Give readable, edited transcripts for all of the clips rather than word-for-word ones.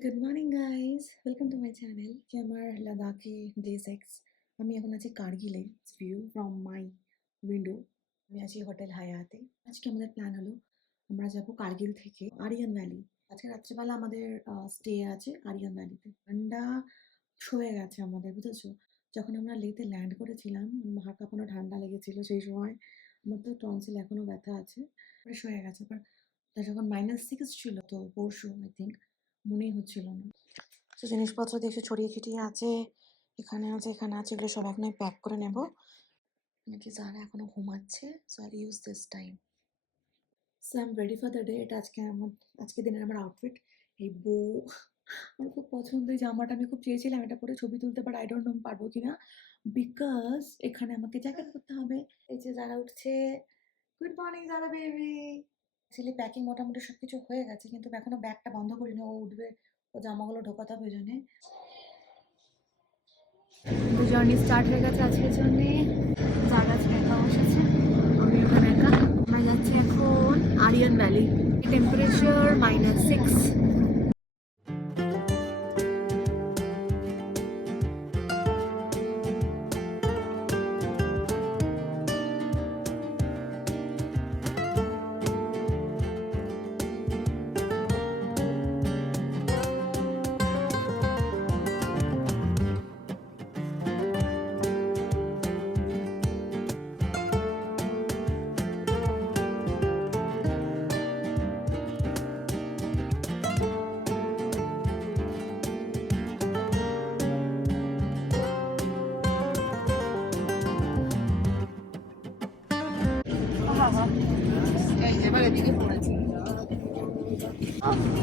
Good morning guys, welcome to my channel. যে আমার লাদাখে ডে 6। আমি এখন আছি কার্গিলে। View from my window. আমি আছি হোটেল হায়াতে। আজকে আমাদের প্ল্যান হলো আমরা যাব কার্গিল থেকে আরিয়ান ভ্যালি। আজকে রাত্রেবেলা আমাদের স্টে আছে আরিয়ান ভ্যালিতে। ঠান্ডা সয়ে গেছে আমাদের, বুঝেছো? যখন আমরা লেতে ল্যান্ড করেছিলাম হাড় কাঁপানো ঠান্ডা লেগেছিল সেই সময়। আমার তো টনসিল এখনো ব্যথা আছে, সয়ে গেছে। যখন -6 ছিল তো পরশু আই থিঙ্ক, মনেই হচ্ছিল না। তো জিনিসপত্র দেখে ছড়িয়ে ছিটিয়ে আছে, এখানে আছে এখানে আছে, এগুলো সব এখন প্যাক করে নেব। নাকি যারা এখনো ঘুমাচ্ছে, so I use this time. So I am ready for the day. এটা আজকে দিনের আমার আউটফিট। এই বউ আমার খুব পছন্দ, এই জামাটা আমি খুব চেয়েছিলাম এটা পরে ছবি তুলতে, বাট আই ডোন্ট নো পারবো কিনা, বিকজ এখানে আমাকে জ্যাকেট করতে হবে। এই যে যারা উঠছে, গুড মর্নিং যারা বেবি। অ্যাকচুয়ালি প্যাকিং মোটামুটি সবকিছু হয়ে গেছে, কিন্তু এখনো ব্যাগটা বন্ধ করিনি। ও উঠবে, ও জামাগুলো ঢোকাতে হবে ওই জন্যে। তো জার্নি স্টার্ট হয়ে গেছে আজকের জন্যে। যার আজকে একা বসেছে, আমি ওখানে একা। আমরা যাচ্ছি এখন আরিয়ান ভ্যালি। টেম্পারেচার -6।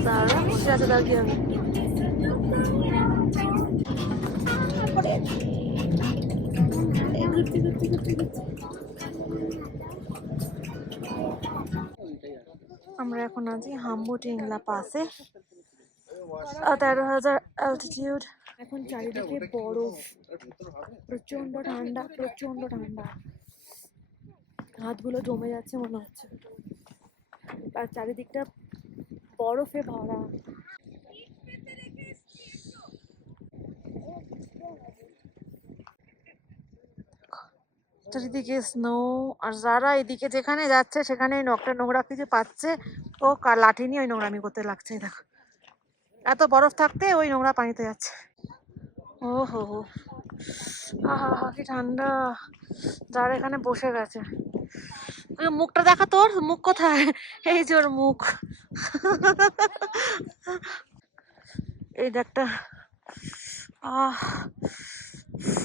দাঁড়া, বসে আছে দাঁড়িয়ে আমি। আমরা এখন আছি হাম্বুটিংলা পাসে, 13,000 অ্যালটিটিউড। এখন চারিদিকে বরফ, প্রচন্ড ঠান্ডা, প্রচন্ড ঠান্ডা। হাতগুলো জমে যাচ্ছে মনে হচ্ছে, আর চারিদিকটা বরফে ভরা। চারিদিকে স্নো, আর যারা এদিকে যেখানে যাচ্ছে সেখানে নখটা নোংরা কিছু পাচ্ছে, ও লাঠি নিয়ে ওই নোংরামি করতে লাগছে। দেখো, এত বরফ থাকতে ওই নোংরা পানিতে যাচ্ছে। ও হো হো, আহা কি ঠান্ডা। যারা এখানে বসে গেছে, ওই মুখটা দেখা, তোর মুখ কোথায়? এই যে ওর মুখ। এই একটা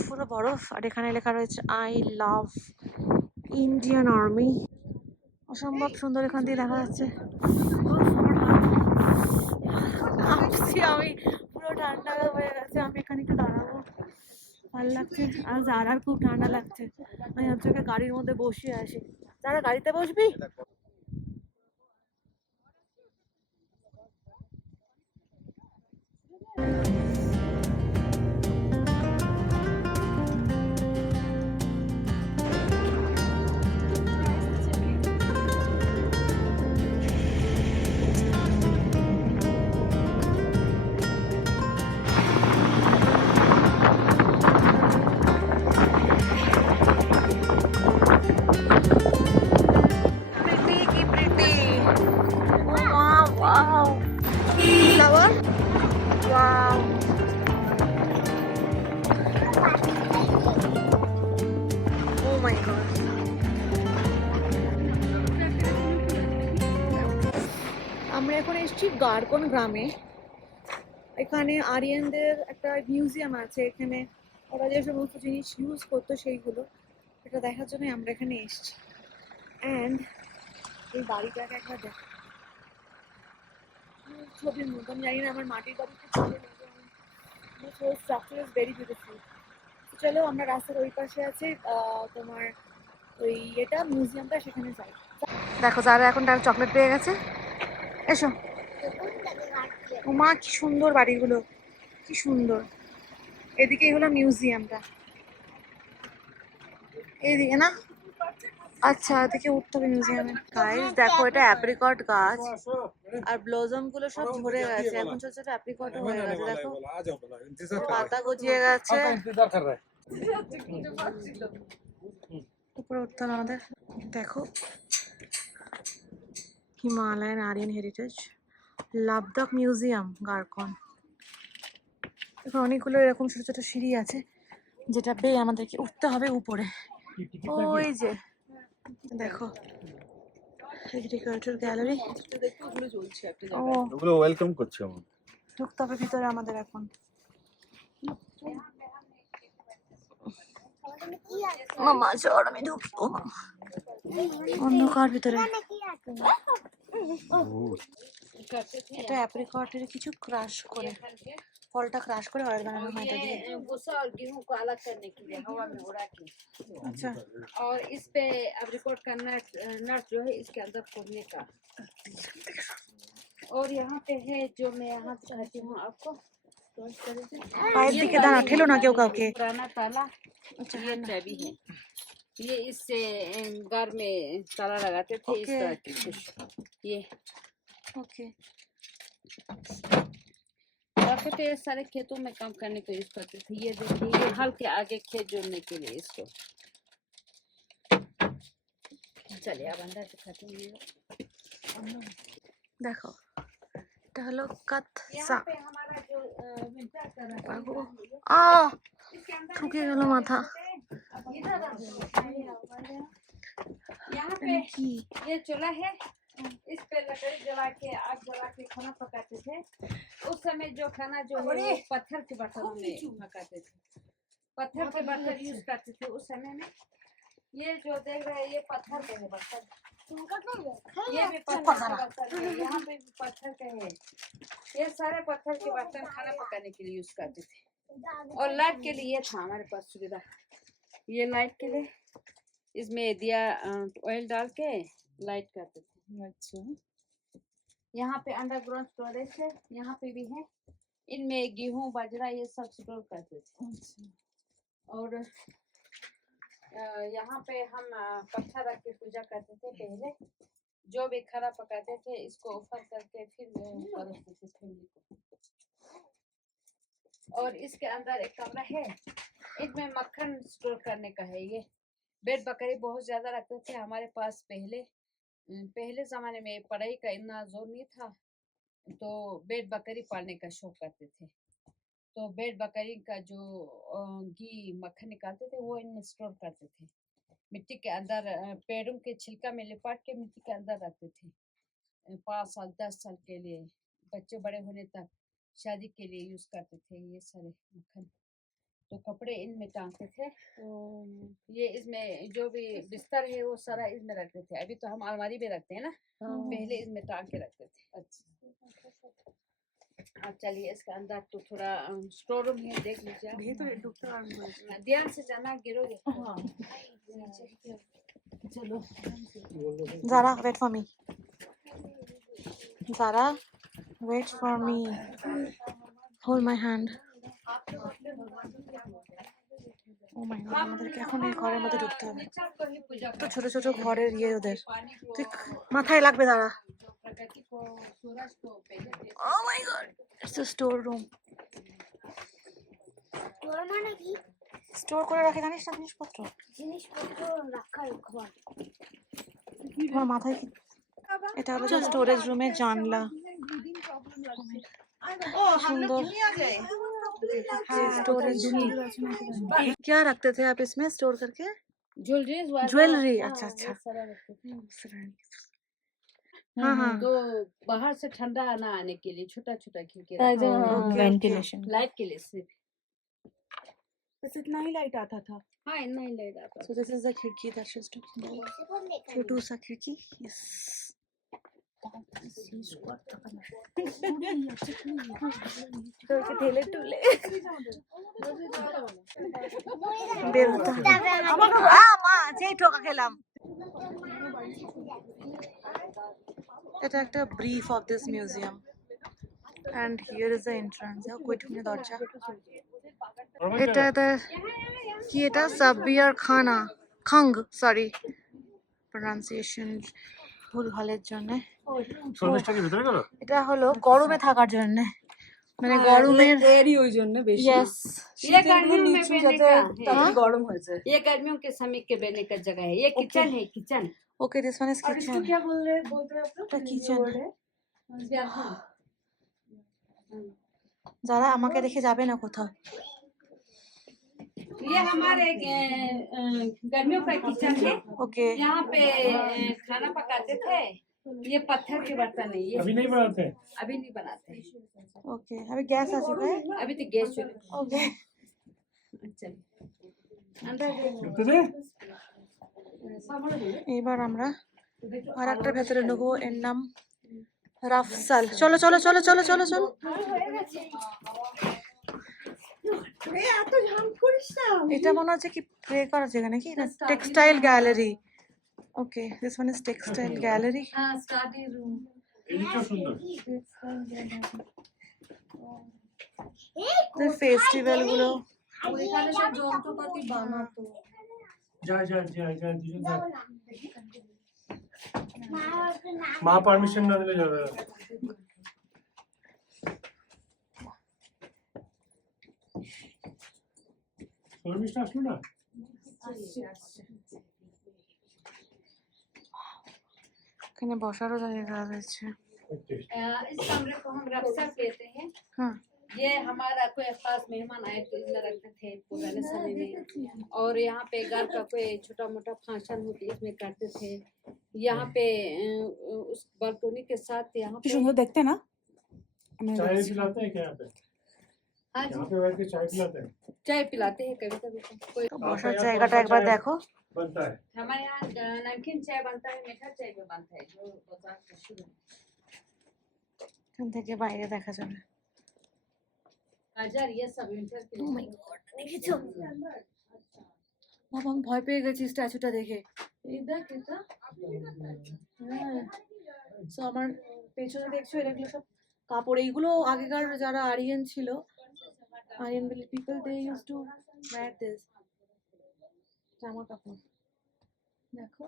পুরো বরফ, আর এখানে লেখা রয়েছে আই লাভ ইন্ডিয়ান আর্মি। অসম্ভব সুন্দর এখান দিয়ে দেখা যাচ্ছে। আমি পুরো ঠান্ডা হয়ে গেছে, আমি এখানে একটু দাঁড়াবো, ভালো লাগছে। আর যারার খুব ঠান্ডা লাগছে, আমি ভাবছি ওকে গাড়ির মধ্যে বসিয়ে আসি। যারা গাড়িতে বসবি? আমরা এখন এসেছি গারকন গ্রামে। এখানে আরিয়ানদের একটা মিউজিয়াম আছে। এখানে ওরা যে সমস্ত জিনিস ইউজ করতো সেইগুলো, এটা দেখার জন্য আমরা এখানে এসেছি। অ্যান্ড এই বাড়িটাকে একবার দেখ, ছবির মতো। আমি জানি না আমার মাটির বাড়িতে স্ট্রাকচার ইজ ভেরি বিউটিফুল। চলো আমরা রাস্তার ওই পাশে আছে তোমার ওই এটা মিউজিয়ামটা, সেখানে যাই। দেখো যারা এখন তার চকলেট পেয়ে গেছে, এসো। ও মা, কি সুন্দর বাড়িগুলো, কি সুন্দর। এদিকে হলো মিউজিয়ামটা, এইদিকে না, আচ্ছা এদিকে উঠতে হবে মিউজিয়ামে। গাইস দেখো এটা অ্যাপ্রিকট গাছ আর ব্লজম গুলো সব ঝরে গেছে, এখন ছোট ছোট অ্যাপ্রিকটও হয়ে গেছে দেখো, পাতা গজিয়ে গেছে। উপরে উঠতে হবে আমাদের। দেখো হিমালয়ান আরিয়ান হেরিটেজ লাবদাক মিউজিয়াম গারকন। এখন অনেকগুলো এরকম ছোট ছোট সিঁড়ি আছে যেটা বেয়ে আমাদেরকে উঠতে হবে উপরে। ওই যে দেখো এগ্রিকালচার গ্যালারি, ও ওগুলো ওয়েলকাম করছি আমরা। ঢুকতে হবে ভিতরে আমাদের এখন। মামা চল আমি ঢুকি। ও মামা অন্ধকার ভিতরে। এটা অ্যাপ্রিকটের কিছু ক্রাশ করে, ফলটা ক্রাশ করে অয়েল বানানো হয় এটা দিয়ে। भूसा और गेहूं को अलग करने के लिए हवा में उड़ा के, আচ্ছা और इस पे एप्रिकॉट का नट नट जो है इसके अंदर फोड़ने का। और यहाँ पे है जो मैं यहाँ दिखाती हूँ आपको, तो इस तरह से পায়ের দিকে দাঁড়া, ঠেলো না কেউ কাউকে। पुराना ताला, ये चाबी है, ये इससे घर में ताला लगाते थे इस ओके। तरह की कुछ। ये ওকে रखे थे, ये सारे खेतों में काम करने को यूज करते थे। ये देखिए ये हल के आगे खेत जोड़ने के लिए इसको। चलिए अब अंदर दिखाते हैं। দেখো এটা হলো কাতসা। यहाँ पे हमारा जो विंटर का रहता है, বাবু আ ঠুকে গেল মাথা। यहाँ पे কি ये चूल्हा है, इस पे लकड़ी जला के आग जला के खाना पकाते थे। उस समय जो खाना जो है वो पत्थर के बर्तनों में पकाते थे, पत्थर के बर्तन यूज करते थे उस समय में। ये जो देख रहे हैं ये पत्थर के है बर्तन, ये भी पत्थर के बर्तन है, यहाँ पे भी पत्थर के है। ये सारे पत्थर के बर्तन खाना पकाने के लिए यूज करते थे। और लाइट के लिए था हमारे पास सुविधा, ये लाइट के लिए इसमें दिया ऑयल डाल के लाइट करते थे। अच्छा, यहाँ पे अंडरग्राउंड स्टोरेज है, यहाँ पे भी है, इनमें गेहूं बाजरा ये सब स्टोर करते थे। और यहाँ पे हम पत्थर रख के पूजा करते थे पहले, जो भी खाना पकाते थे इसको ऊपर करके फिर परोसते थे फैमिली को। और इसके अंदर एक कमरा है, इसमें मक्खन स्टोर करने का है। ये भेड़ बकरी बहुत ज्यादा रखते थे हमारे पास पहले जमाने में पढ़ाई का इतना जोर नहीं था, तो भेड़ बकरी पालने का शौक करते थे। तो भेड़ बकरी का जो घी मक्खन निकालते थे वो इनमें स्टोर करते थे, मिट्टी के अंदर पेड़ों के छिलका में लिपाट के मिट्टी के अंदर रखते थे 5 साल 10 साल के लिए, बच्चे बड़े होने तक शादी के लिए यूज करते थे ये सारे मक्खन। तो कपड़े इनमें टांगते थे, ये इसमें जो भी बिस्तर है वो सारा इसमें रखते थे। अभी तो हम अलमारी में रखते हैं ना, पहले इसमें टांग के रखते थे। अच्छा चलिए इसके अंदर तो थोड़ा स्टोर रूम है, देख लीजिए। ध्यान से जाना, गिरोगे। चलो Zara wait for me, Zara wait for me, hold my hand. Oh my God আমাদেরকে এখন এই ঘরের মধ্যে ঢুকতে হবে, তো ছোট ছোট ঘরের ইয়ে ওদের, তুই মাথায় লাগবে দাঁড়া। Oh my god it's a store room. Store করে রাখে জানিস না জিনিসপত্র, রাখার ঘর। তোমার মাথায় কি? এটা হলো যে স্টোরেজ রুমের জানলা, সুন্দর स्टोरेज रूम। क्या रखते थे आप इसमें स्टोर करके? ज्वेलरी। अच्छा अच्छा हाँ हाँ तो बाहर से ठंडा ना आने के लिए छोटा छोटा खिड़की वेंटिलेशन लाइट के लिए सिर्फ। बस इतना ही लाइट आता था। हाँ इतना ही लाइट आता So this is the खिड़की that she's talking about. छोटू सा खिड़की। Yes. ঠেলে টুলে বের হতে হবে। মা যেই ঠোকা খেলাম। এটা একটা brief of this museum and here is the entrance. কোইটুকুনি দরজা। এটা কি এটা সাবিয়ার খানা খাং সরি প্রনাউন্সিয়েশন ভুল ভালের জন্য। শর্মিষ্ঠা কি ভিতরে গেল? এটা হলো গরমে থাকার জন্য, মানে গরমের এরই ওই জন্য বেশি ইয়েস। ये गर्मियों में নিচু बैठने যাতে का তাড়াতাড়ি है। গরম হয়ে যায়। ये गर्मियों के समय के बैठने का जगह है। ये किचन है, kitchen. Okay, this one is और इसको কিচেন। क्या बोलते हैं आप लोग? এটা কিচেন। व्याख्यान। যারা আমাকে রেখে যাবে না কোথাও। ये हमारे गर्मियों का किचन है। ওকে, यहाँ पे खाना पकाते थे। ये पत्थर के बर्तन है। ये अभी नहीं बनाते। अभी नहीं बनाते। ওকে, আমি গ্যাস আছে ভাই। अभी तो गैस चूल्हे। ওকে, चलिए अंदर कितने? এইবার আমরা আর একটা ভেতরে ঢুকবো, এর নাম রাফসাল। চলো চলো চলো চলো চলো চলো। এটা মনে হচ্ছে কি প্রে করার জায়গা নাকি, না textile gallery. Okay, this one is textile gallery. हाँ स्टडी रूम। এদিকেও সুন্দর। ফেস্টিভ্যাল গুলো। ওইখানে সব যন্ত্রপাতি বানাতো। যা যা যা যা দুজন যা। মা পারমিশন না দিলে যাবে না। শর্মিষ্ঠা আসলো না? এখানে বসারও জায়গা রয়েছে। इस कमरे को हम रक्सर कहते हैं। হ্যাঁ, ये हमारा कोई खास मेहमान आए तो इसमें रखते थे पुराने समय में। और यहाँ पे घर का कोई छोटा मोटा फंक्शन होती इसमें करते थे। यहाँ पे उस बालकनी के साथ यहाँ কি पे সুন্দর দেখতে না? चाय पिलाते हैं क्या यहाँ पे? हाँ जी यहाँ पे बैठ के चाय पिलाते हैं। चाय पिलाते हैं कभी कभी। कोई তো বসার জায়গাটা একবার দেখো। बनता है। हमारे यहाँ नमकीन चाय बनता है, मीठा चाय भी बनता है जो बाजार का शुरू है। এখান থেকে বাইরে দেখা যাবে। गाजर ये सब विंटर के Oh my लिए। দেখেছো বাবা, আমি ভয় পেয়ে গেছি স্ট্যাচুটা দেখে। इधर कितना হ্যাঁ, সো আমার পেছনে দেখছো এগুলো সব কাপড়। এইগুলো আগেকার যারা আরিয়ান ছিল, Aryan valley people, they use to wear this জামা কাপড়। দেখো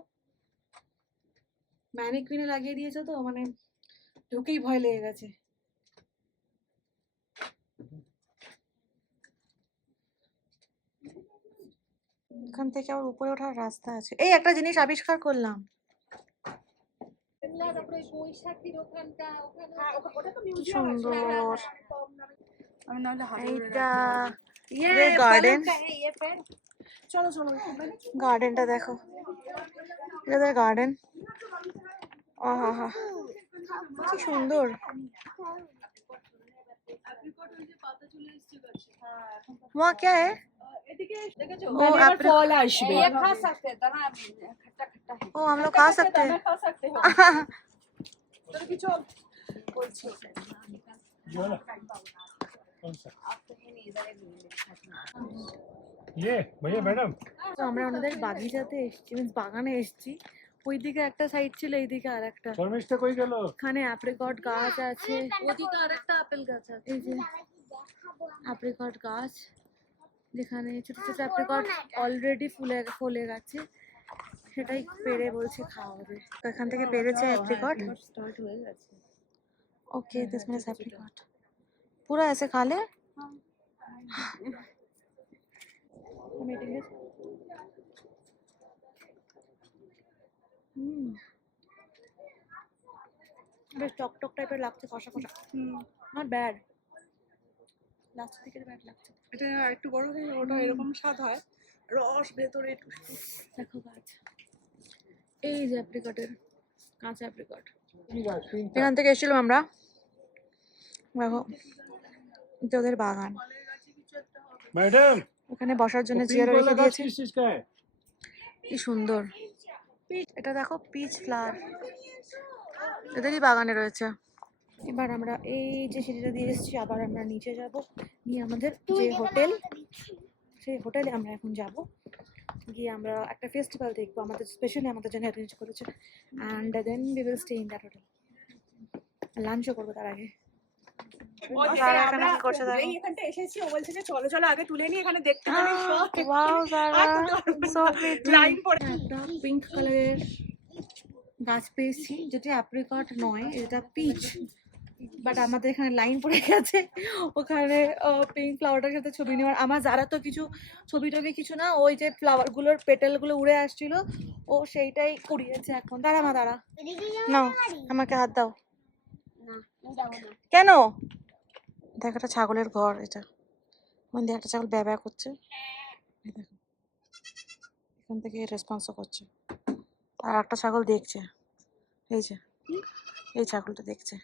ম্যানিকুইনে লাগিয়ে দিয়েছো তো, মানে ঢুকেই ভয় লেগে গেছে। এখান থেকে আবার উপরে ওঠার রাস্তা আছে। এই একটা জিনিস আবিষ্কার করলাম, কি সুন্দর। আমি নাহলে হাতে এইটা ये গার্ডেন। पलंग का है ये पेड़। চলো চলো গার্ডেনটা দেখো, এটা গার্ডেন। আহা, কি সুন্দর। वहाँ क्या है? ओ एप्पल। ফল আসবে। ये खा सकते हैं तना खट्टा खट्टा है। ओ हम लोग खा सकते हैं। खा सकते हो। चलो কি চল বলছি। ये वाला? कौन सा? आप तो ये नहीं इधर एक ये भैया मैडम। তো আমরা ওনাদের বাগিচাতে এসেছি, মিন্স বাগানে এসেছি। ওইদিকে একটা সাইড ছিল, এইদিকে আর একটা। শর্মিষ্ঠা কই গেল? এখানে অ্যাপ্রিকট গাছ আছে, ওইদিকে আরেকটা আপেল গাছ আছে। এই যে অ্যাপ্রিকট গাছ, যেখানে ছোট ছোট অ্যাপ্রিকট অলরেডি ফুলে গেছে, সেটাই পেড়ে বলছে খাওয়া হবে। তো এখান থেকে পেরেছে অ্যাপ্রিকট। स्टार्ट हो गया। Okay, this one is apricot. पूरा ऐसे खा ले। বেশ টক টাইপের লাগছে, কষা কষা। নট ব্যাড, লাস্টের দিকে ব্যাড লাগছে। এটা একটু বড় হয়ে ওটা এরকম স্বাদ হয়, রস ভেতরে একটু। দেখো গাছ, এই যে অ্যাপ্রিকটের কাঁচা অ্যাপ্রিকট। এখান থেকে এসেছিলাম আমরা, দেখো এটা ওদের বাগান। मैडम ওখানে বসার জন্য वो চেয়ার पिंक वाला রেখে गाछ দিয়েছে, किस चीज का है? কি সুন্দর। এটা দেখো পিচ ফ্লাওয়ার, এদেরই বাগানে রয়েছে। এবার আমরা এই যে সিঁড়িটা দিয়ে এসেছি, আবার আমরা নিচে যাব, নিয়ে আমাদের যে হোটেল, সেই হোটেলে আমরা এখন যাব। গিয়ে আমরা একটা ফেস্টিভ্যাল দেখবো, আমাদের স্পেশালি আমাদের জন্য অ্যারেঞ্জ করেছে। And then we will stay in that hotel. লাঞ্চও করবো তার আগে। সারা এখানে কি করছে দেখো। এখানটা এসেছি, ও বলছে যে চলো চলো আগে তুলে নি, এখানে দেখতে পাবে সব। ওয়াও সারা, সো প্রিটি। লাইন পড়ে। একটা পিঙ্ক কালারের গাছ পেয়েছি, যেটা অ্যাপ্রিকট নয়, এটা পিচ। বাট আমাদের এখানে লাইন পড়ে গেছে ওখানে পিঙ্ক ফ্লাওয়ারটার সাথে ছবি নেওয়ার। আমার যারা তো কিছু ছবি টবি কিছু না, ওই যে ফ্লাওয়ারগুলোর পেটেলগুলো উড়ে আসছিল, ও সেইটাই কুড়িয়েছে এখন। দাঁড়া মা, দাঁড়া, নাও আমাকে হাত দাও। কেন? দেখ, একটা ছাগলের ঘর এটা। ওই দেখ, একটা ছাগল ব্যা ব্যা করছে। এই দেখো, এখান থেকে রেসপন্সও করছে। আর একটা ছাগল দেখছে, এই যে এই ছাগলটা দেখছে।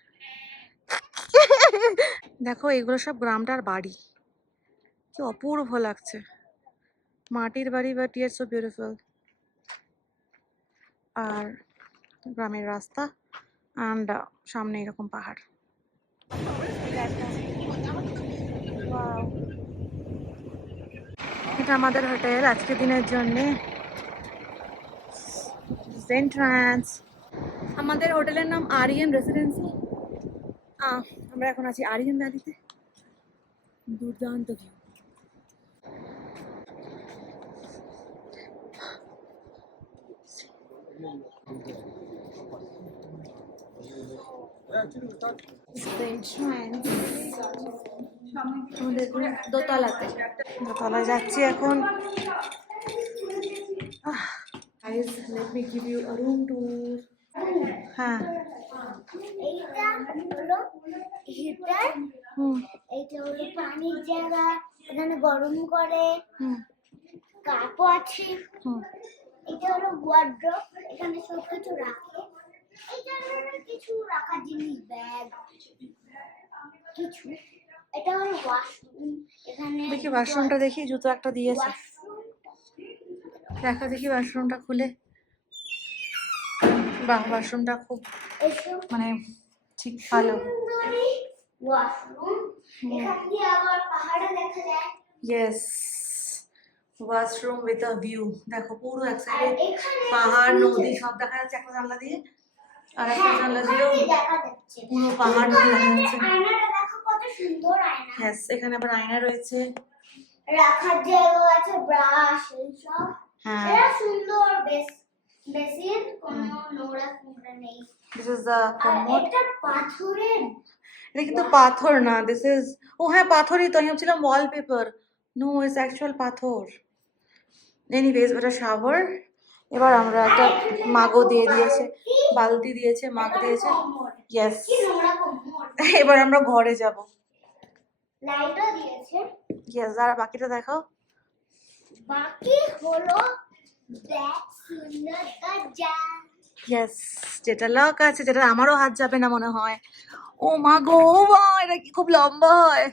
দেখো, এগুলো সব গ্রামটার বাড়ি, কি অপূর্ব লাগছে। মাটির বাড়ি, বাট ইটস সো বিউটিফুল। আর গ্রামের রাস্তা, অ্যান্ড সামনে এরকম পাহাড়। Wow. এটা আমাদের হোটেল আজকের দিনের জন্য। এন্ট্রান্স। আমাদের হোটেলের নাম আরিয়ান রেসিডেন্সি। আমরা এখন আছি আরিয়ান ভ্যালিতে। দুর্দান্ত ভিউ। আমাদের দোতলাতে, দোতলায় যাচ্ছি এখন। Guys, let me give you a room tour. হ্যাঁ, এইটা হলো হিটার, হুম এইটা হলো পানির জায়গা, এখানে গরম করে, হুম কাপও আছে। হুম এটা হলো ওয়ার্ড্রপ, এখানে সব কিছু রাখে। এটা হলো কিছু রাখার জিনিস, ব্যাগ কিছু। এটা হলো ওয়াশরুম, এখানে দেখি ওয়াশরুমটা, দেখি জুতো একটা দিয়েছে, ওয়াশরুম দেখা দেখি ওয়াশরুমটা খুলে। বাহ, ওয়াশরুমটা খুব এসব মানে ঠিক ভালো। সুন্দরী ওয়াশরুম। এখান দিয়ে আবার পাহাড়ে দেখা যায়। Yes, washroom with a view. দেখো পুরো এক আর সাইডে এখানে পাহাড়, নদী সব দেখা যাচ্ছে একটা জানলা দিয়ে, আর একটা জানলা দিয়েও দেখা যাচ্ছে পুরো পাহাড়, নদী দেখা যাচ্ছে। আয়নাটা দেখো কত সুন্দর আয়না। হ্যাঁ, এখানে আবার আয়না রয়েছে। রাখার জায়গা আছে, ব্রাশ এইসব। হ্যাঁ, এটা সুন্দর বেসিন, কোনো নোংরা ফোংরা নেই। দিস ইজ দ্য আর কমোড। এটা পাথরের। এটা কিন্তু পাথর না, দিস ইজ, ও হ্যাঁ পাথরই তো, আমি ভাবছিলাম ওয়ালপেপার। নো, ইটস অ্যাকচুয়াল পাথর। এনিওয়েজ, ওটা শাওয়ার। এবার আমরা একটা মাগও দিয়ে দিয়েছে, বালতি দিয়েছে, মাগ দিয়েছে। ইয়েস, কি নোংরা কোমর। এবার আমরা ঘরে যাব। লাইটও দিয়েছে। ইয়েস, আর বাকিটা দেখাও। বাকি হলো দেখ সুন্দর দরজা। ইয়েস, যেটা লক আছে, যেটা আমারও হাত যাবে না মনে হয়। ও মা গো, ও মা, এটা কি খুব লম্বা হয়।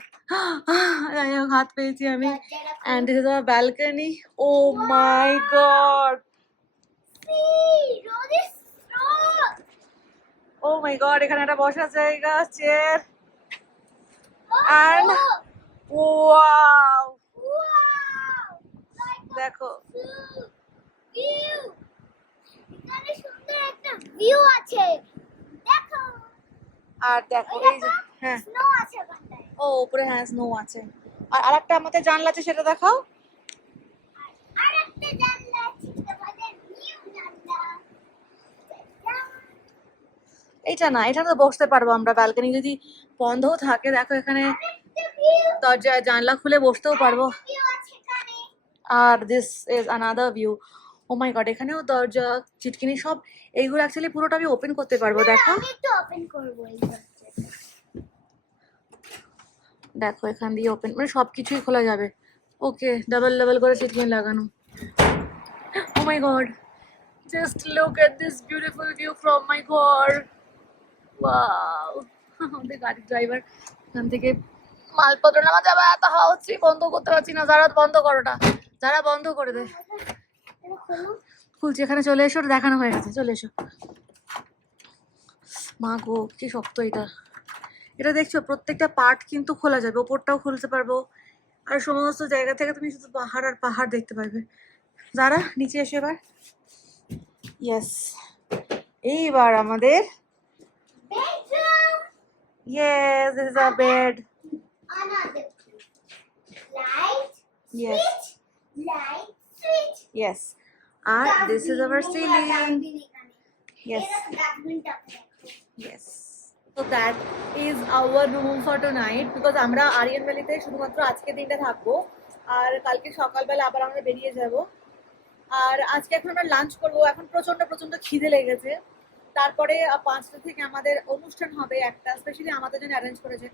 যাই হোক, হাত পেয়েছি আমি। দরজাটা and this is our balcony. Oh my God, খুলে ও মাই গড, এখানে একটা বসার জায়গা, চেয়ার, অ্যান্ড ওয়াও, দেখো। এখানে সুন্দর একটা ভিউ আছে, দেখো। আর দেখো এই যে, হ্যাঁ, স্নো আছে ওখানটায়। ও উপরে, হ্যাঁ স্নো আছে। আর আরেকটা আমাদের জানলা আছে, সেটা দেখাও। আর একটা জানলা আছে, তোমাদের নিউ জানলা। এইটা না, এটা তো বসতে পারবো আমরা, ব্যালকনি যদি বন্ধও থাকে, দেখো এখানে একটা ভিউ দরজা জানলা খুলে বসতেও পারবো। আছে এখানে। আর this is another view. Oh my god, এখানেও দরজা, চিটকিনি সব, এইগুলো অ্যাকচুয়ালি পুরোটা আমি ওপেন করতে পারবো। দেখো, আমি একটু ওপেন করব এই দরজাটা। দেখো এখান দিয়ে ওপেন, মানে সবকিছুই খোলা যাবে। ওকে, ডাবল ডাবল করে চিটকিনি লাগানো। Oh my god, just look at this beautiful view from my ghar. Wow, আমাদের গাড়ির ড্রাইভার এখান থেকে মালপত্র নামা যাবে, এত হাওয়া হচ্ছে, বন্ধ করতে পারছি না। যারা বন্ধ করোটা, যারা বন্ধ করে দে। এটা খোলো। খুলছি, এখানে চলে এসো, ওটা দেখানো হয়ে গেছে, চলে এসো। মা গো, কি শক্ত এটা। এটা দেখছো, প্রত্যেকটা পার্ট কিন্তু খোলা যাবে, ওপরটাও খুলতে পারবো। আর সমস্ত জায়গা থেকে তুমি শুধু পাহাড় আর পাহাড় দেখতে পারবে। যারা নিচে এসো এবার। ইয়েস, এইবার আমাদের, bedroom. Yes, this is our bed. Another light Yes. switch, light switch. Yes, আর this is our ceiling. Yes. এরা ডাস্টবিনটাকে Yes. So that is our room for tonight because আমরা আরিয়ান ভ্যালিতে শুধুমাত্র আজকে দিনটা থাকবো আর কালকে সকালবেলা আবার আমরা বেরিয়ে যাব। আর আজকে এখন আমরা লাঞ্চ করব। এখন প্রচন্ড প্রচন্ড খিদে লেগেছে। তারপরে 5টা থেকে আমাদের অনুষ্ঠান হবে একটা, স্পেশালি আমাদের জন্য অ্যারেঞ্জ করেছে।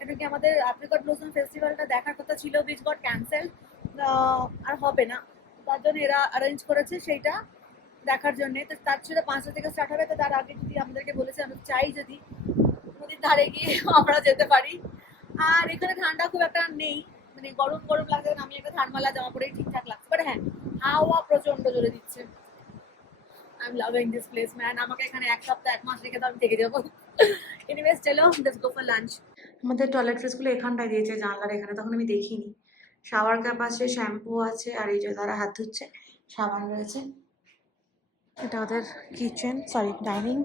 এটা কি আমাদের অ্যাপ্রিকট ব্লসম ফেস্টিভ্যালটা দেখার কথা ছিল, উইচ গট ক্যান্সেল, আর হবে না। তার জন্য এরা অ্যারেঞ্জ করেছে সেইটা দেখার জন্য। তো তার ছিল 5টা থেকে স্টার্ট হবে। তো তার আগে যদি আমাদেরকে বলেছে আমরা চাই যদি নদীর ধারে গিয়ে আমরা যেতে পারি। আর এখানে ঠান্ডা খুব একটা নেই, মানে গরম গরম লাগছে। আমি একটা ঠান্ডালা জামা পরেই ঠিকঠাক লাগছে, বাট হ্যাঁ হাওয়া প্রচন্ড জোরে দিচ্ছে। I am loving this place man. আমাকে এখানে 1 সপ্তাহ 1 মাস রেখে তো আমি থেকে যাবো। এনিওয়েজ চলো লেটস গো ফর লাঞ্চ। আমাদের টয়লেট ফ্রেসগুলো এখানটায় দিয়েছে জানলার এখানে, তখন আমি দেখিনি। শাওয়ার ক্যাপ আছে, শ্যাম্পু আছে, আর এই যে তারা হাত ধুচ্ছে, সাবান রয়েছে। এটা ওদের কিচেন, সরি ডাইনিং।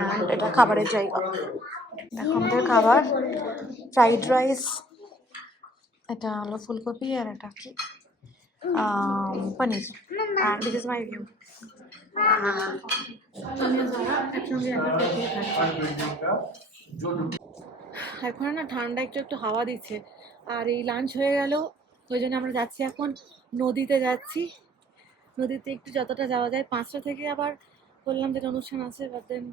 আর এটা খাবারের জায়গা। দেখো আমাদের খাবার, ফ্রাইড রাইস, এটা হলো ফুলকপি, আর এটা কি পনির। আর দিস ইজ মাই ভিউ। এখন না ঠান্ডা একটু একটু হাওয়া দিচ্ছে। আর এই লাঞ্চ হয়ে গেল, ওই জন্য আমরা যাচ্ছি এখন নদীতে যাচ্ছি। নদীতে একটু যতটা যাওয়া যায়। 5টা থেকে আবার বললাম যেটা অনুষ্ঠান আছে, বাট দেন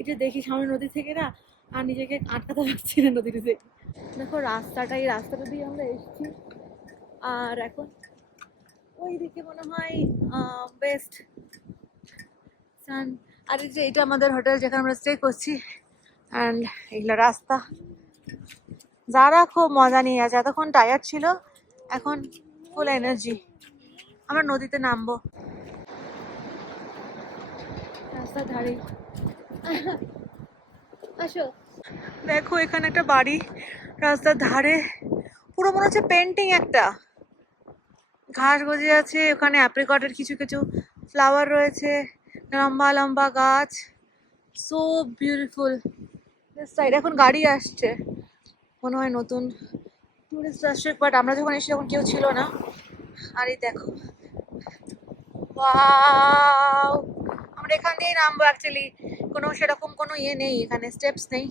একটু দেখি সামনে নদী থেকে না, আর নিজেকে আটকাতে পারছি না নদীতে থেকে। দেখো রাস্তাটা, এই রাস্তাটা দিয়ে আমরা এসেছি। আর এখন ওই দিকে মনে হয় বেস্ট সান। আর এই যে এটা আমাদের হোটেল যেখানে আমরা স্টে করছি। অ্যান্ড এগুলো রাস্তা। যারা খুব মজা নিয়ে আছে, এতক্ষণ টায়ার্ড ছিল, এখন ফুল এনার্জি। আমরা নদীতে নামবো রাস্তার ধারে। আসো দেখো এখানে একটা বাড়ি রাস্তার ধারে, পুরো মনে হচ্ছে পেন্টিং একটা। ঘাস গজে আছে ওখানে, অ্যাপ্রিকটের কিছু কিছু ফ্লাওয়ার রয়েছে, লম্বা লম্বা গাছ, সো বিউটিফুল। সাইড এখন গাড়ি আসছে, মনে হয় নতুন টুরিস্ট আসছে, বাট আমরা যখন এসে তখন কেউ ছিল না। আর এই দেখো, ওয়াও! আমরা এখান দিয়েই নামবো অ্যাকচুয়ালি, কোনো সেরকম কোনো ইয়ে নেই এখানে, স্টেপস নেই।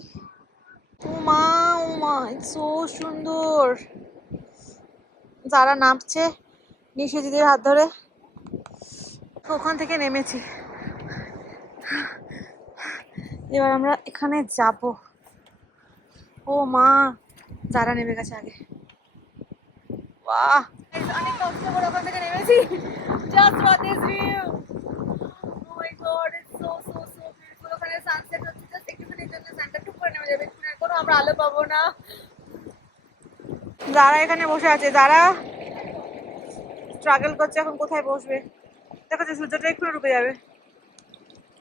উমা উমা, সো সুন্দর। যারা নামছে নিশে দিদির হাত ধরে, ওখান থেকে নেমেছি। এবার আমরা এখানে যাব। ও মা, যারা নেমে গেছে আগে। বাহ, অনেক কষ্ট করে ওখান থেকে নেমেছি। Just for this view. Oh my god, it's so so so beautiful. ওখানে সানসেট হচ্ছে, জাস্ট একটুখানির জন্য সানটা টুক করে নেমে যাবে। এখন আর কোনো আমরা আলো পাবো না। যারা এখানে বসে আছে, যারা স্ট্রাগল করছে এখন কোথায় বসবে, দেখো যে সূর্যটা একটু ডুবে যাবে।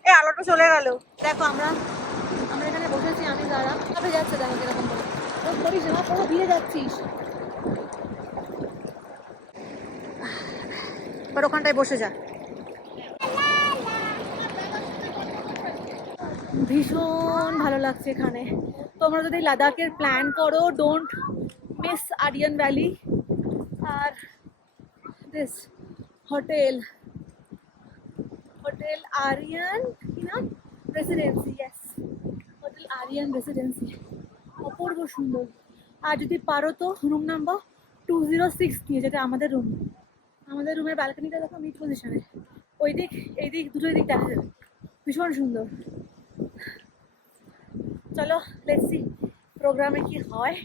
এই আলোটা চলে গেল। দেখো আমরা আমরা এখানে বসেছি, আমি যারা কবে যাচ্ছে দেখো কিরকম করে। করিস না, পুরো ভিড়ে যাচ্ছিস। এবার ওখানটায় বসে যা। ভীষণ ভালো লাগছে এখানে। তোমরা যদি লাদাখের প্ল্যান করো, ডোন্ট মিস আরিয়ান ভ্যালি। আর দিস হোটেল, হোটেল আরিয়ান কি নাম, residency. Yes, hotel Aryan residency, অপূর্ব সুন্দর। আর যদি পারো তো রুম নাম্বার 206 দিয়ে, যেটা আমাদের রুম। আমাদের রুমের ব্যালকনিটা দেখো মিড পজিশনে, ওই দিক এই দিক দুটোই দিক দেখা যাবে, ভীষণ সুন্দর। চলো লেটস সি প্রোগ্রামে কি হয়।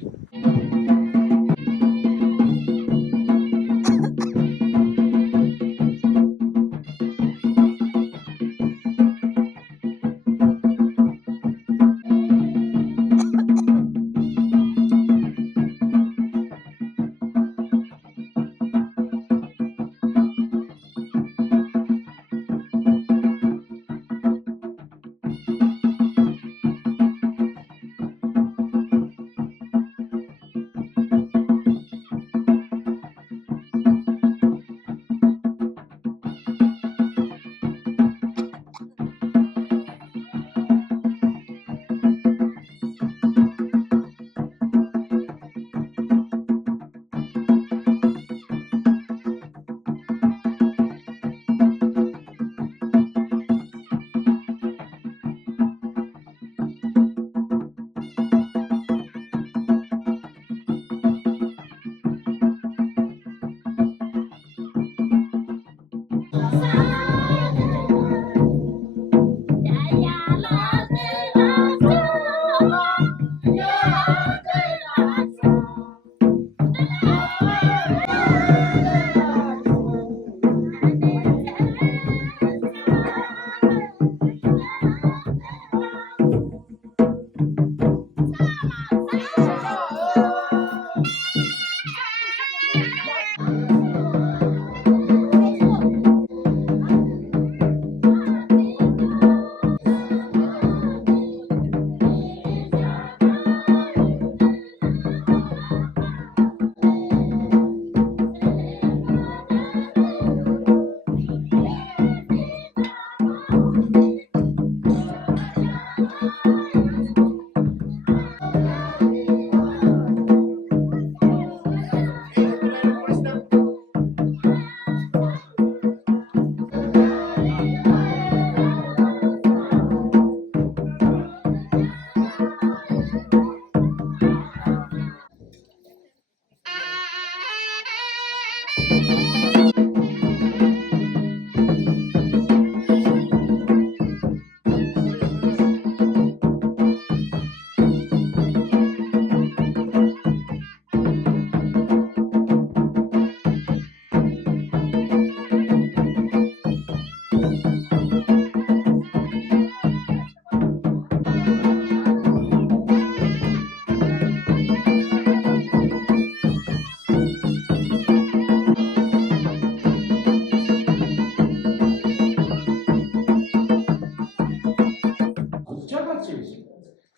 করছিস?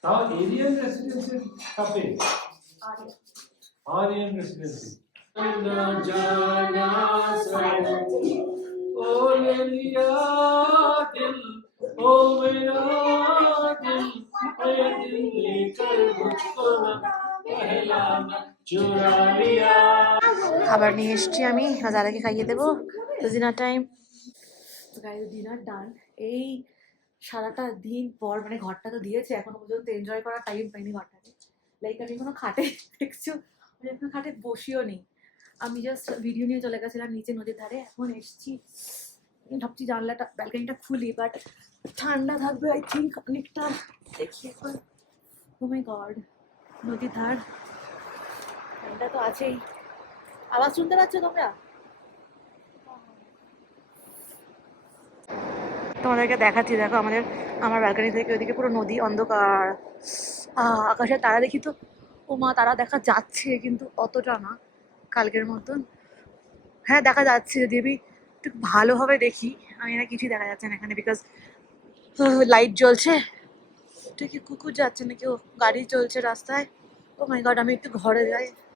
তাও এরিয়ান রেসিডেন্সির কাপে আরিয়ান রেসিডেন্সি জানা সনম ओ ले लिया दिल ओ मेरा दिल ये दिल लेकर मुझको ना पहलाना चुरा लिया খাবার নিয়ে এসছি আমি, দাদাকে খাইয়ে দেবো, ডিনার টাইম। তো গাইজ ডিনার ডান। এই সারাটা দিন পর মানে ঘরটা তো দিয়েছে, এখনো পর্যন্ত এনজয় করার টাইম পাইনি ঘরটাকে। লাইক আমি কোনো খাটে দেখছো, আমি এখন খাটে বসিও নেই, আমি জাস্ট ভিডিও নিয়ে চলে গেছিলাম নিচে নদীর ধারে। এখন এসছি, ভাবছি জানলাটা ব্যালকনিটা খুলি, বাট ঠান্ডা থাকবে আই থিঙ্ক অনেকটা। দেখি একবার, ও মাই গড, নদীর ধার, ঠান্ডা তো আছেই। আওয়াজ শুনতে পাচ্ছ তোমরা? তোমাদেরকে দেখাচ্ছি, দেখো আমার ব্যালকনি থেকে ওইদিকে পুরো নদী, অন্ধকার। আকাশে তারা দেখি তো, ও মা, তারা দেখা যাচ্ছে কিন্তু অতটা না কালকের মতন। হ্যাঁ দেখা যাচ্ছে, যদি আমি একটু ভালোভাবে দেখি। আমি না কিছুই দেখা যাচ্ছে না এখানে, বিকজ লাইট জ্বলছে। এটা কি কুকুর যাচ্ছে নাকি? ও গাড়ি চলছে রাস্তায়। ও মাই গড, আমি একটু ঘরে যাই।